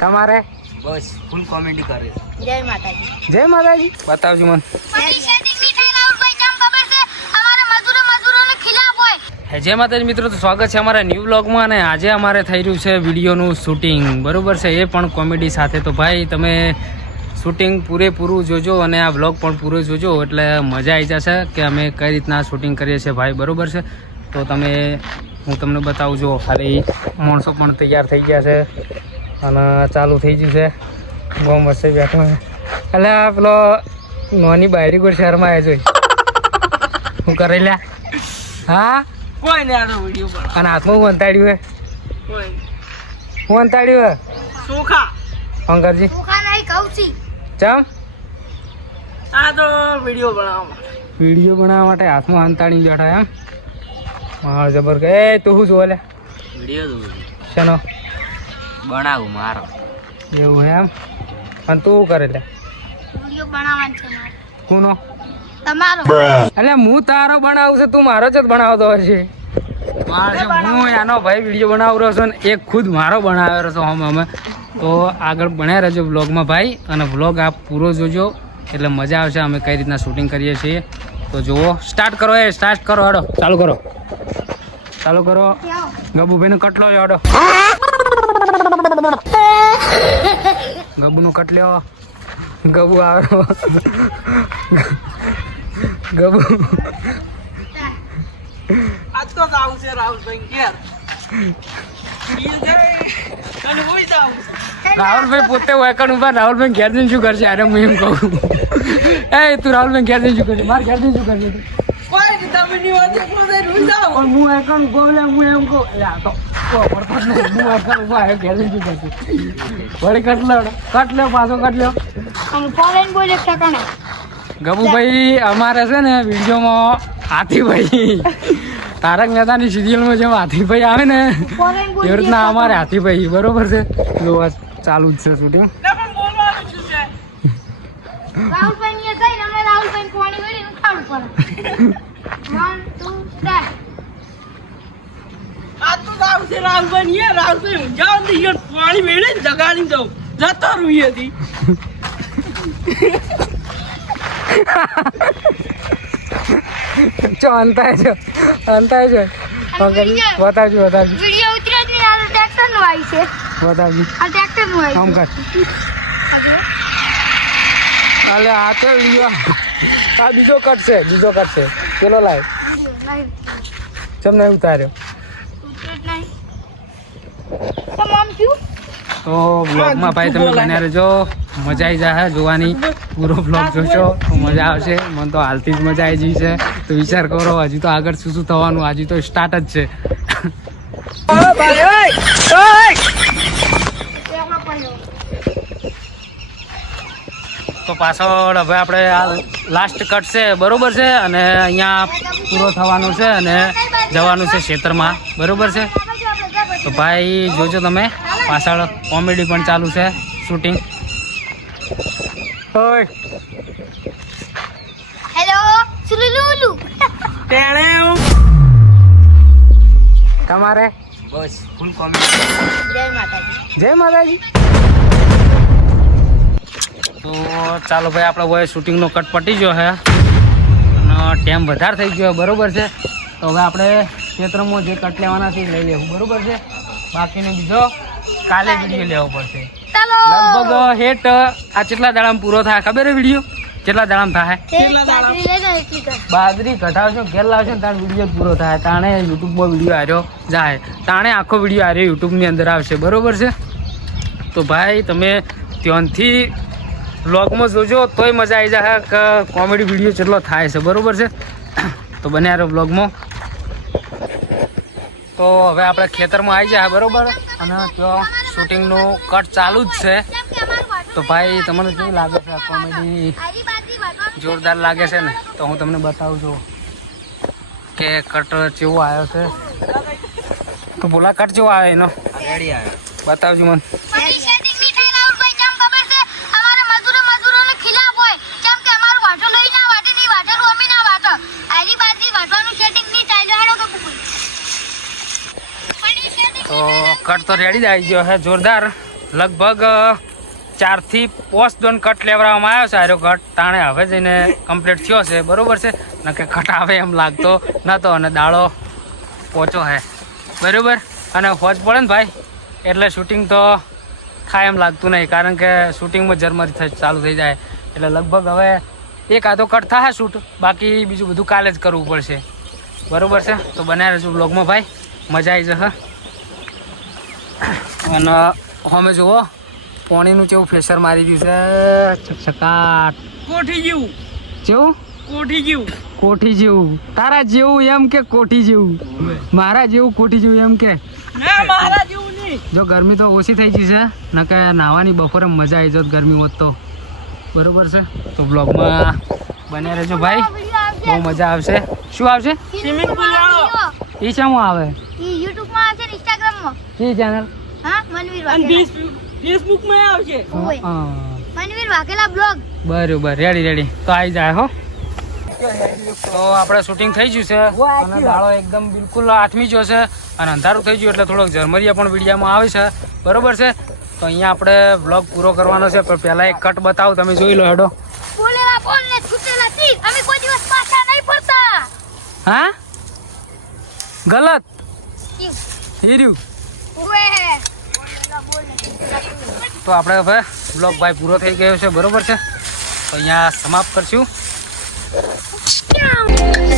તમારે બસ full comedy કરે. જય માતાજી. જય માતાજી. બતાવજો મને. જય માતાજી મિત્રો, તો સ્વાગત છે અમારા ન્યૂ વ્લોગમાં. અને આજે અમારે થઈ રહ્યું છે વિડીયોનું શૂટિંગ, બરોબર છે, એ પણ કોમેડી સાથે. તો ભાઈ તમે શૂટિંગ પૂરેપૂરું જોજો અને આ વ્લોગ પણ પૂરો જોજો, એટલે મજા આવી જશે કે અમે કઈ રીતના શૂટિંગ કરીએ છીએ ભાઈ, બરોબર છે. તો હું તમને બતાવું જો, ખાલી માણસો પણ તૈયાર થઈ ગયા છે અને ચાલુ થઈ ગયું છે. બહુ મસ્ત બેઠો એટલે આ પેલો નોની બાયરી કોઈ શહેરમાં આવે જોઈ હું કરી લ્યા. હા કોઈ ને આનો વિડિયો બનાવ. અને હાથમાં હું અંતાડ્યું હે, કોઈ હું અંતાડ્યું હે સોખા શંકરજી ચમ આ તો વિડિયો બનાવવા. વિડીયો બનાવવા માટે હાથમાં અંતાડી બેઠા એમ. હા જબર કે તું શું જોવે લે વિડિયો શેનો બનાવું મારો. એવું હે એમ. અને તું કરે લે વિડિયો બનાવવાનો છે મારે. કોનો? તમારો. એટલે હું તારો બનાવું છે, તું મારો જ બનાવતો હશે. હું એનો ભાઈ વિડીયો બનાવી રહ્યો છું ને એક ખુદ મારો બનાવી રહ્યો છું અમે. તો આગળ બન્યા રહેજો વ્લોગમાં ભાઈ, અને વ્લોગ આપ પૂરો જોજો એટલે મજા આવશે અમે કઈ રીતના શૂટિંગ કરીએ છીએ. તો જુઓ, સ્ટાર્ટ કરો. સ્ટાર્ટ કરો, હાડો ચાલુ કરો. ગબુભાઈનો કટલો લ્યો, હાડો ગબુનો કટ લ્યો. ગબુ આવ્યો. ગબુ આ તો જાવ છે રાહુલભાઈ ઘેર. અને હોય જાવ. રાહુલભાઈ પોતે વેકણ ઉપર રાહુલભાઈ ઘેર જઈને શું કરશે? અરે હું એમ કહું, એ તું રાહુલભાઈ ઘેર જઈને શું કરશે? મારે ઘેર જઈને શું કરશે? કોઈ ને તમે ની વાત કોઈ રોઈ જાવ. પણ હું વેકણ બોલે, હું એમ કહું એટલે આ તો પડતો જ નહીં. હું વેકણ ઉભા આવ્યો ઘેર જઈને શું કરશે? વળી કટ લ્યો પાછો કટ લ્યો. ફોરેન બોલે ઠકાણે. ગબુભાઈ અમારે છે ને વિડીયોમાં હાથીભાઈ તારક મહેતાની સિરિયલમાં જેમ હાથીભાઈ આવે ને ફોરેન એવી બોલે રીતના અમારે હાથીભાઈ, બરોબર છે. જોવા ચાલુ જ છે શૂટિંગ. પણ બોલવાનું શું છે? રાહુલભાઈ ને જઈ અમે રાહુલભાઈ કોણી વેડી ઉઠાડું પડે. 1 2 સ્ટાર્ટ. આ તો જાવ છે રાહુલભાઈ ને રાહુલભાઈ જાવ ને યાર પાણી મેળે જગાડી દઉં જતો રૂઈ હતી. ચો અંતાય છે બતાવજો. વિડિયો ઉતર્યો જ નહીં. આ ટ્રેક્ટર નું આવી છે. બતાવજો આ ટ્રેક્ટર નું આમ આવી કર. અલે આ તો વિડીયો, આ બીજો કટ છે. પેલો લાય ચમ નહીં ઉતાર્યો. તો બ્લોગમાં ભાઈ તમે બન્યા રહેજો, મજા આવી જાય જોવાની. પૂરો બ્લોગ જોશો તો મજા આવશે. મને તો હાલથી જ મજા આવી જઈ છે. તો વિચાર કરો હજી તો આગળ શું થવાનું, હજી તો સ્ટાર્ટ જ છે. તો પાછળ હવે આપણે આ લાસ્ટ કટ છે, બરોબર છે. અને અહીંયા પૂરો થવાનું છે અને જવાનું છે ખેતરમાં, બરોબર છે. તો ભાઈ જોજો તમે, પાછળ કોમેડી પણ ચાલુ છે શૂટિંગ. ઓય હેલો સુલુલુલુ. તેણે તમારે બસ ફૂલ કોમેડી. જય માતાજી. જય માતાજી. તો ચાલો ભાઈ, આપણે હવે શૂટિંગનો કટ પટી ગયો છે અને ટાઈમ વધારે થઈ ગયો, બરોબર છે. તો હવે આપણે ક્ષેત્રમાં જે કટ લેવાના છે એ લઈ લેવું, બરોબર છે. બાકીનો બીજો કાલે વિડીયો લેવો પડશે. ચાલો. લગભગ હેઠ આ કેટલા દાડામાં પૂરો થાય ખબર હે? વિડીયો કેટલા દાડામાં થાય? બાજરી લઈ જાઓ એટલી કર. બાજરી કઢાવશો, ઘેર લાવશો ને તારે વિડીયો પૂરો થાય. તાણે યુટ્યુબમાં વિડીયો આવ્યો જાય, તાણે આખો વિડીયો આવ્યો યુટ્યુબની અંદર આવશે, બરોબર છે. તો ભાઈ તમે ત્યાંથી વ્લોગમાં જોજો તોય મજા આવી જાય કે કોમેડી વિડીયો કેટલો થાય છે, બરોબર છે. તો બન્યા રહો વ્લોગમાં. તો હવે આપણે ખેતરમાં આવી જાય, બરોબર. અને ત્યાં શૂટિંગનું કટ ચાલુ જ છે. તો ભાઈ તમને કેવું લાગે છે આ કોમેડી? જોરદાર લાગે છે ને? તો હું તમને બતાવું છું કે કટ કેવો આવ્યો છે. તો બોલા કટ કેવો આવે એનો રેડી આવ્યો. બતાવજો મને. તો કટ તો રેડી જ આવી ગયો છે જોરદાર. લગભગ 4 થી 5 દોન કટ લેવડાવવામાં આવ્યો છે. આરો કટ તાણે હવે જઈને કમ્પ્લીટ થયો છે, બરોબર છે. નકે કટ આવે એમ લાગતો નતો અને દાડો પહોંચો છે, બરોબર. અને હોજ પડે ને ભાઈ એટલે શૂટિંગ તો થાય એમ લાગતું નહીં, કારણ કે શૂટિંગમાં ઝરમરી ચાલુ થઈ જાય. એટલે લગભગ હવે એક આધો કટ થાય શૂટ, બાકી બીજું બધું કાલે જ કરવું પડશે, બરોબર છે. તો બનાવી રહેજો બ્લોગમાં ભાઈ, મજા આવી જશે. અને અમે જુઓ પાણીનું કેવું પ્રેશર મારી દીધું છે, છકછકાટ કોઠી જેવું કેવું કોઠી જેવું કોઠી જેવું. તારા જેવું એમ કે કોઠી જેવું? મારા જેવું કોઠી જેવું એમ કે. ના મારા જેવું નહીં. જો ગરમી તો ઓછી થઈ ગઈ છે, નકે નાહવાની બપોરે મજા આવી જત ગરમી હોત તો, બરોબર છે. તો બ્લોગમાં બને રહેજો ભાઈ, બહુ મજા આવશે. શું આવશે? સ્વિમિંગ પુલ વાળો એ શામાં આવે? ઈ YouTube માં આવશે ને Instagram માં. એ ચેનલ? હા, મનવીર અને વાઘેલા. ફેસબુક માં આવશે. ઓય. મનવીર વાઘેલા બ્લોગ. બરોબર, રેડી તો આવી જાય હો. તો આપણે શૂટિંગ થઈ ગયું છે અને દાડો એકદમ બિલકુલ આથમી ગયો છે અને અંધારું થઈ ગયું એટલે થોડોક ઝરમરિયા પણ વિડીયામાં આવે છે, બરોબર છે. તો અહીંયા આપણે બ્લોગ પૂરો કરવાનો છે, પણ પહેલાં એક કટ બતાવું, તમે જોઈ લો હેડો. બોલેલા બોલ ને છૂટેલા તીર, અમે કોઈ દિવસ પાછા નહીં ફરતા. હા ગલત કેમ? હીર્યું. ઓવે. બોલેલા બોલ ને છૂટેલા તીર. તો આપણે હવે બ્લોગ ભાઈ પૂરો થઈ ગયો છે, બરોબર છે. તો અહીંયા સમાપ્ત કરશું. ક્યાં?